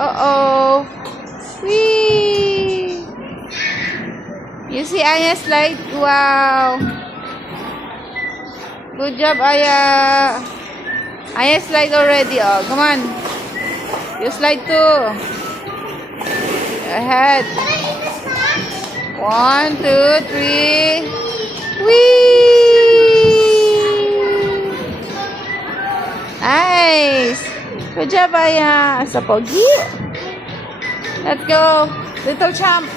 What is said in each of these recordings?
Uh-oh. Whee! You see Aya slide? Wow. Good job, Aya. Aya slide already. Oh, come on. You slide too. Ahead. 1, 2, 3. Whee! Nice. Good job, Aya. Sa pogi. Let's go. Little champ.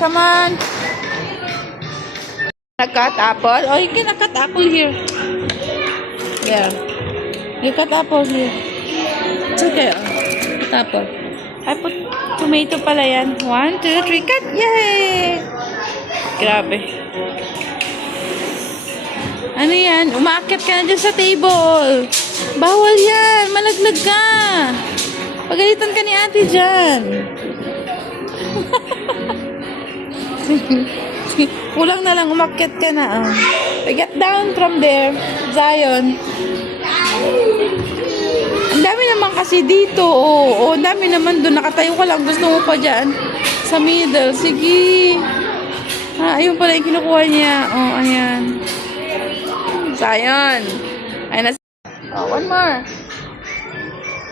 Come on. A cut apple? Oh, you can cut apple here. There. You cut apple here. It's okay. Cut apple. I put tomato pala yan. 1, 2, 3, cut! Yay! Grabe. Ano yan? Umaakyat ka na dyan sa table. Bawal yan. Malaglag ka. Pagalitan ka ni ate dyan. Kulang na lang, umakyat ka na. Get down from there, Zion. Ang dami naman kasi dito. Oo, ang dami naman doon. Nakatayo ka lang. Gusto mo pa dyan. Sa middle. Sige. Ayun pala yung kinukuha niya. Oh, ayan. Zion. Ayan na. Oh, one more.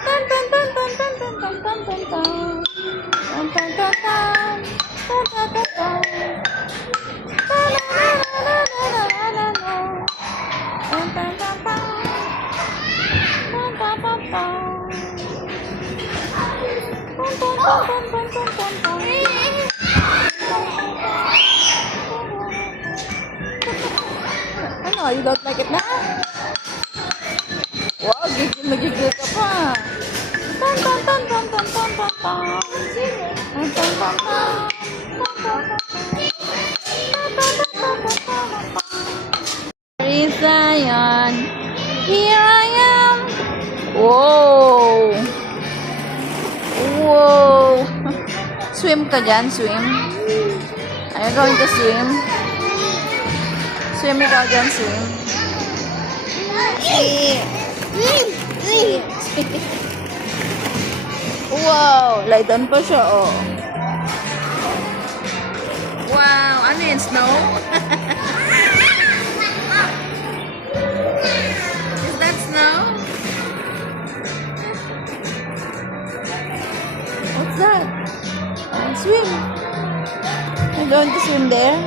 Tan tan tan tan tan tan tan tan tan tan. Tan tan tan tan. Tan tan tan tan. Ano, you don't like it na? Wow, gigil na gigil ka pa. Tan tan tan tan tan tan tan tan. Tan tan tan tan. Zion, here I am. Whoa. Whoa. Swim ka dyan, swim. Are you going to swim? Swim ikaw dyan, swim. Wow, lie down pa siya, oh. Wow, ano yun, snow? Is that snow? What's that? Swim. You're going to swim there?